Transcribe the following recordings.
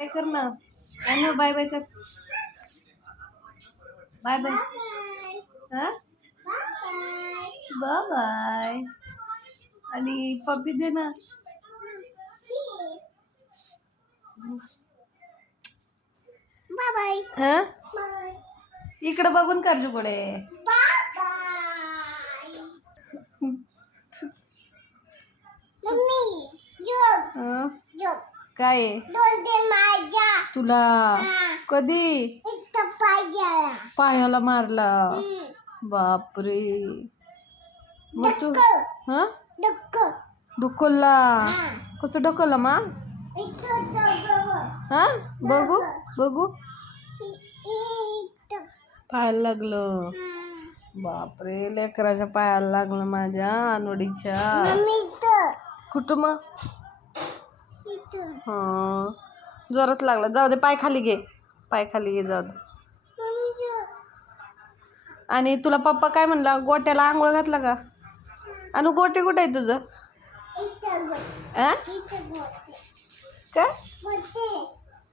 काय कर ना आणि बाय बाय कर. Bye bye. हा? Bye bye. आणि पप्पी दे ना. बाय हा? इकडे बघून कर जुकडे बाय मम्मी जोक हं? जोक काय? आहे? दोन तुला. कधी पायाला मारला? बापरे. मग तू हा? ढुकलला कसं ढकलला मा? हा? बघू बघू. पायाला लागलं. बापरे लेकराच्या पायाला लागलं माझ्या अनुडीच्या कुठं मग? हा. जोरात लागला. जाऊ दे पाय खाली घे. पाय खाली घे जाऊ दे. आणि तुला पप्पा काय म्हणला? गोट्याला आंघोळ घातला का? अनु गोटे कुठे आहे तुझं?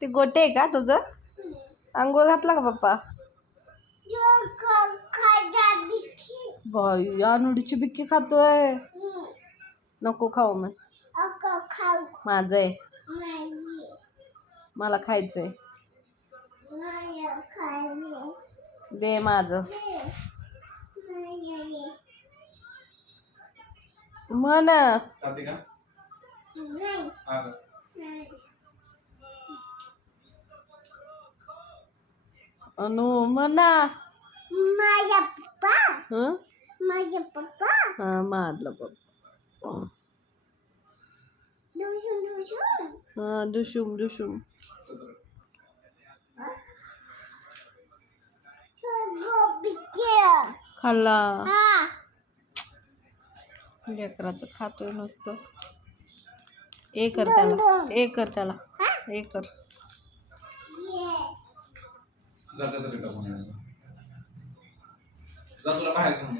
ते गोटे आहे का तुझं? आंघोळ घातला का पप्पा? बाई अनुडीची बिक्की खातोय. नको खाऊ मग माझं आहे. मला खायचंय. दे माझं. म्हण. हा अनु म्हणा. माझा पप्पा? हं? माझा पप्पा? हा मारलं पप्पा. दुसून दुसून हा दुशुम दुशुम खाल्ला हा लेकराचं खातोय नुसतं ए कर त्याला ए कर त्याला ए कर ये जा त्याचं टाकून ये. जा तुला बाहेर घेऊन.